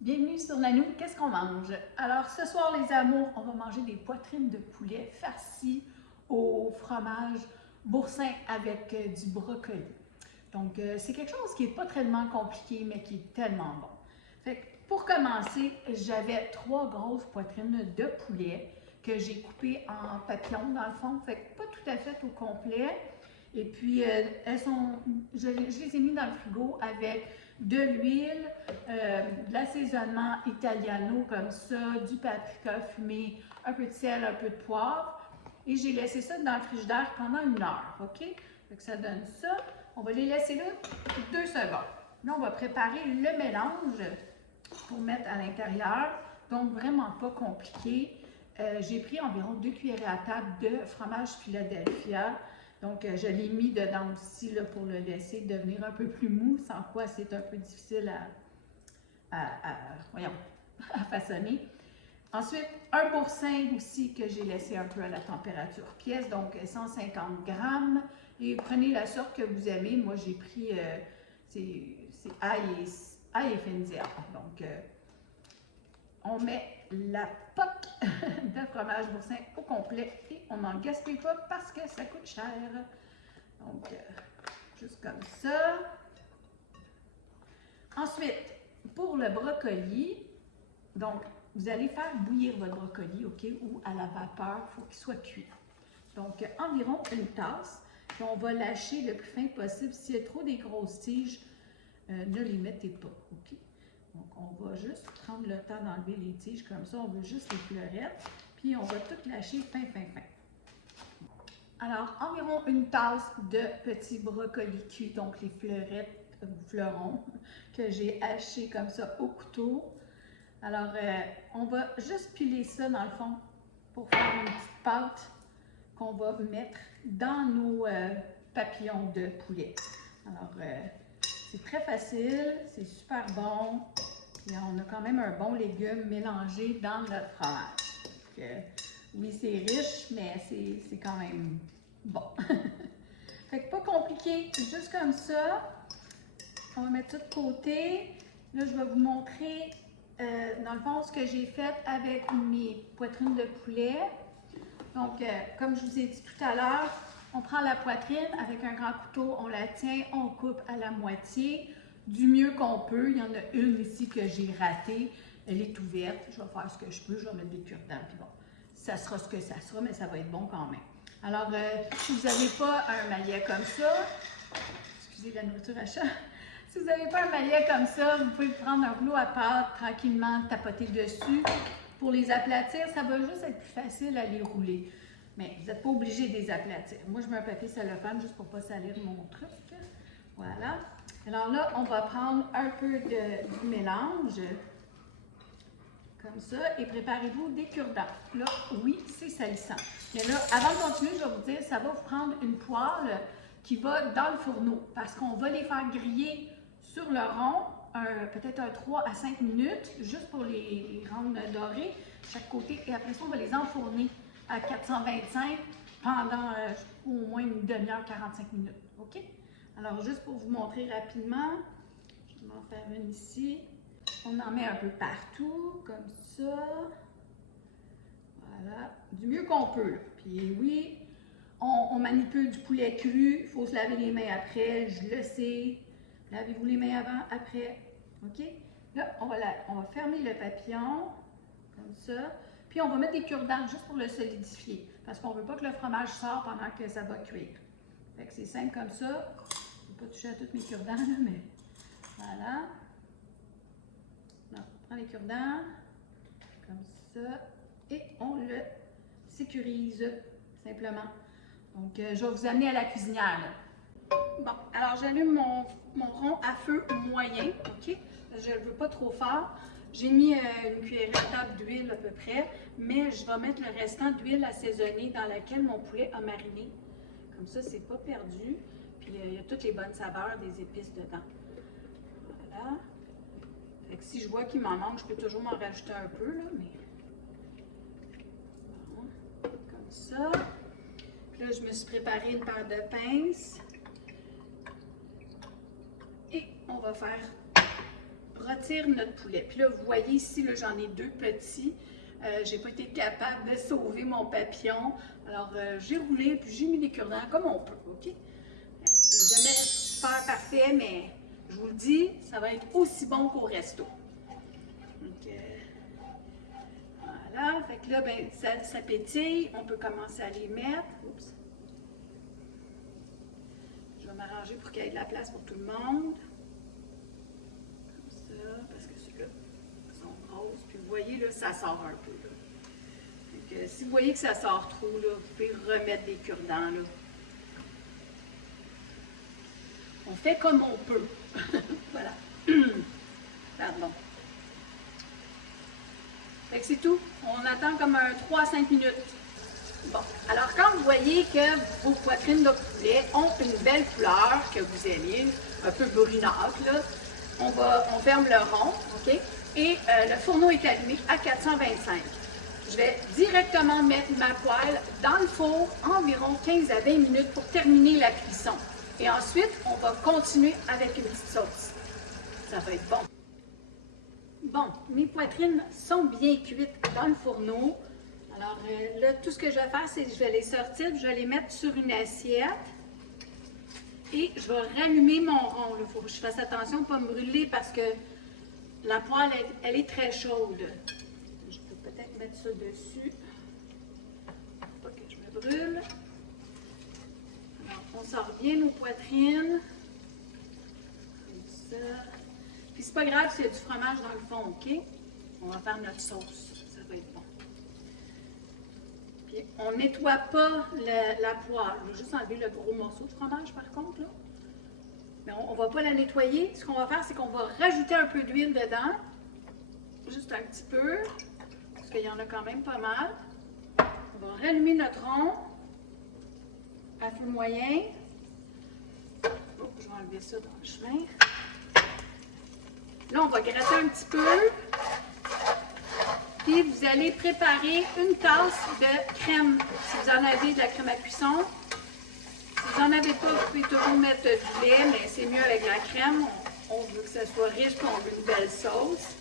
Bienvenue sur Nanou, qu'est-ce qu'on mange? Alors ce soir les amours, on va manger des poitrines de poulet farcies au fromage boursin avec du brocoli. Donc c'est quelque chose qui n'est pas tellement compliqué mais qui est tellement bon. Fait que, pour commencer, j'avais 3 grosses poitrines de poulet que j'ai coupées en papillons dans le fond, fait que pas tout à fait au complet. Et puis je les ai mis dans le frigo avec de l'huile, de l'assaisonnement italiano comme ça, du paprika fumé, un peu de sel, un peu de poivre. Et j'ai laissé ça dans le frigidaire pendant 1 heure, OK? Donc ça donne ça. On va les laisser là 2 secondes. Là, on va préparer le mélange pour mettre à l'intérieur. Donc, vraiment pas compliqué. J'ai pris environ 2 cuillerées à table de fromage Philadelphia. Donc, je l'ai mis dedans aussi là, pour le laisser devenir un peu plus mou, sans quoi c'est un peu difficile voyons, à façonner. Ensuite, un boursin aussi que j'ai laissé un peu à la température pièce, donc 150 grammes. Et prenez la sorte que vous aimez. Moi, j'ai pris, c'est ail et fines herbes. Donc, on met la poque de fromage boursin au complet et on n'en gaspille pas parce que ça coûte cher. Donc, juste comme ça. Ensuite, pour le brocoli, donc, vous allez faire bouillir votre brocoli, OK, ou à la vapeur, il faut qu'il soit cuit. Donc, environ 1 tasse. Puis on va lâcher le plus fin possible. S'il y a trop des grosses tiges, ne les mettez pas, OK? Donc, on va juste prendre le temps d'enlever les tiges comme ça. On veut juste les fleurettes. Puis, on va tout lâcher fin. Alors, environ 1 tasse de petits brocolis cuits, donc les fleurettes ou fleurons que j'ai hachés comme ça au couteau. Alors, on va juste piler ça dans le fond pour faire une petite pâte qu'on va mettre dans nos papillons de poulet. Alors, c'est très facile, c'est super bon. Puis on a quand même un bon légume mélangé dans notre fromage. Donc, oui, c'est riche, mais c'est quand même bon. Fait que pas compliqué, juste comme ça. On va mettre ça de côté. Là, je vais vous montrer, dans le fond, ce que j'ai fait avec mes poitrines de poulet. Donc, comme je vous ai dit tout à l'heure, on prend la poitrine avec un grand couteau, on la tient, on coupe à la moitié, du mieux qu'on peut. Il y en a une ici que j'ai ratée, elle est ouverte. Je vais faire ce que je peux, je vais mettre des cure-dents, puis bon, ça sera ce que ça sera, mais ça va être bon quand même. Alors, si vous n'avez pas un mallet comme ça, excusez la nourriture à chat, si vous n'avez pas un mallet comme ça, vous pouvez prendre un rouleau à pâte, tranquillement tapoter dessus. Pour les aplatir, ça va juste être plus facile à les rouler. Mais vous n'êtes pas obligé de les aplatir. Moi, je mets un papier cellophane juste pour ne pas salir mon truc. Voilà. Alors là, on va prendre un peu du mélange, comme ça, et préparez-vous des cure-dents. Là, oui, c'est salissant. Mais là, avant de continuer, je vais vous dire, ça va vous prendre une poêle qui va dans le fourneau, parce qu'on va les faire griller sur le rond, peut-être un 3 à 5 minutes, juste pour les rendre dorés, chaque côté. Et après ça, on va les enfourner à 425 pendant au moins une demi-heure, 45 minutes. OK? Alors, juste pour vous montrer rapidement, je vais en faire une ici. On en met un peu partout, comme ça. Voilà, du mieux qu'on peut. Là. Puis oui, on manipule du poulet cru, il faut se laver les mains après, je le sais. Lavez-vous les mains avant, après. OK? Là, on va fermer le papillon, comme ça. Puis on va mettre des cure-dents juste pour le solidifier, parce qu'on ne veut pas que le fromage sorte pendant que ça va cuire. Fait que c'est simple comme ça. Je ne vais pas toucher à toutes mes cure-dents, là, mais voilà. Non, on prend les cure-dents, comme ça, et on le sécurise simplement. Donc, je vais vous amener à la cuisinière. Là. Bon, alors j'allume mon rond à feu moyen, OK? Je ne le veux pas trop fort. J'ai mis une cuillerée à table d'huile à peu près, mais je vais mettre le restant d'huile assaisonnée dans laquelle mon poulet a mariné. Comme ça, c'est pas perdu. Puis il y a toutes les bonnes saveurs des épices dedans. Voilà. Fait que si je vois qu'il m'en manque, je peux toujours m'en rajouter un peu, là, mais... Bon, comme ça. Puis là, je me suis préparé une paire de pinces. Et on va faire retire notre poulet. Puis là, vous voyez ici, j'en ai 2 petits. J'ai pas été capable de sauver mon papillon. Alors, j'ai roulé, puis j'ai mis les cure-dents comme on peut, OK? C'est jamais super parfait, mais je vous le dis, ça va être aussi bon qu'au resto. Donc, voilà, fait que là, ben, ça pétille. On peut commencer à les mettre. Oups. Je vais m'arranger pour qu'il y ait de la place pour tout le monde. Comme ça, parce que ceux-là sont grosses. Puis vous voyez, là, ça sort un peu. Là. Donc, si vous voyez que ça sort trop, là, vous pouvez remettre des cure-dents. Là. On fait comme on peut. Voilà. Pardon. Fait que c'est tout. On attend comme un 3 à 5 minutes. Bon, alors quand vous voyez que vos poitrines de poulet ont une belle couleur que vous aimez, un peu brunâtre, là, on ferme le rond, OK? Et le fourneau est allumé à 425. Je vais directement mettre ma poêle dans le four environ 15 à 20 minutes pour terminer la cuisson. Et ensuite, on va continuer avec une petite sauce. Ça va être bon. Bon, mes poitrines sont bien cuites dans le fourneau. Alors là, tout ce que je vais faire, c'est que je vais les sortir, je vais les mettre sur une assiette et je vais rallumer mon rond. Il faut que je fasse attention de ne pas me brûler parce que la poêle, elle est très chaude. Je peux peut-être mettre ça dessus pour pas que je me brûle. Alors, on sort bien nos poitrines. Comme ça. Puis c'est pas grave s'il y a du fromage dans le fond, OK? On va faire notre sauce. Ça va être bon. Puis on ne nettoie pas la poêle. Je vais juste enlever le gros morceau de fromage par contre. Là. Mais on ne va pas la nettoyer. Ce qu'on va faire, c'est qu'on va rajouter un peu d'huile dedans. Juste un petit peu. Parce qu'il y en a quand même pas mal. On va rallumer notre rond à feu moyen. Oh, je vais enlever ça dans le chemin. Là, on va gratter un petit peu. Puis, vous allez préparer une tasse de crème. Si vous en avez de la crème à cuisson. Si vous n'en avez pas, vous pouvez toujours mettre du lait, mais c'est mieux avec la crème. On veut que ça soit riche, puis on veut une belle sauce.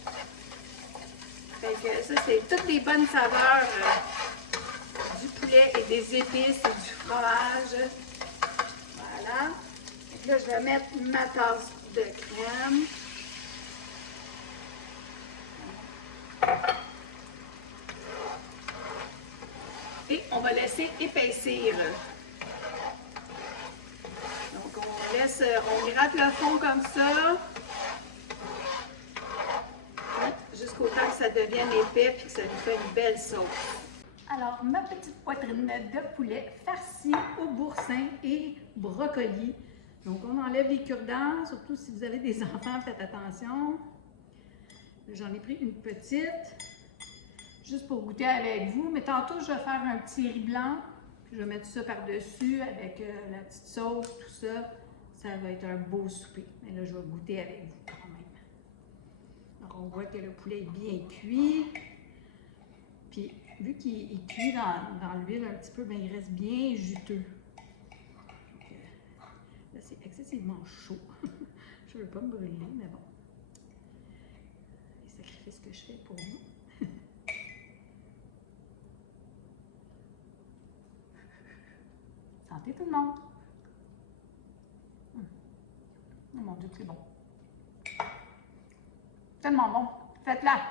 Fait que ça, c'est toutes les bonnes saveurs du poulet et des épices et du fromage. Voilà. Donc là, je vais mettre ma tasse de crème. Et on va laisser épaissir. Donc on gratte le fond comme ça. Jusqu'au temps que ça devienne épais et que ça nous fait une belle sauce. Alors, ma petite poitrine de poulet farcie au boursin et brocoli. Donc, on enlève les cure-dents, surtout si vous avez des enfants, faites attention. J'en ai pris une petite, juste pour goûter avec vous. Mais tantôt, je vais faire un petit riz blanc. Puis je vais mettre ça par-dessus avec la petite sauce, tout ça. Ça va être un beau souper. Mais là, je vais goûter avec vous quand même. Alors, on voit que le poulet est bien cuit. Puis, vu qu'il est cuit dans l'huile un petit peu, bien, il reste bien juteux. Donc, là, c'est excessivement chaud. Je ne veux pas me brûler, mais bon. Les sacrifices que je fais pour vous. Santé tout le monde! Oh mon Dieu, c'est bon. Tellement bon. Faites-la!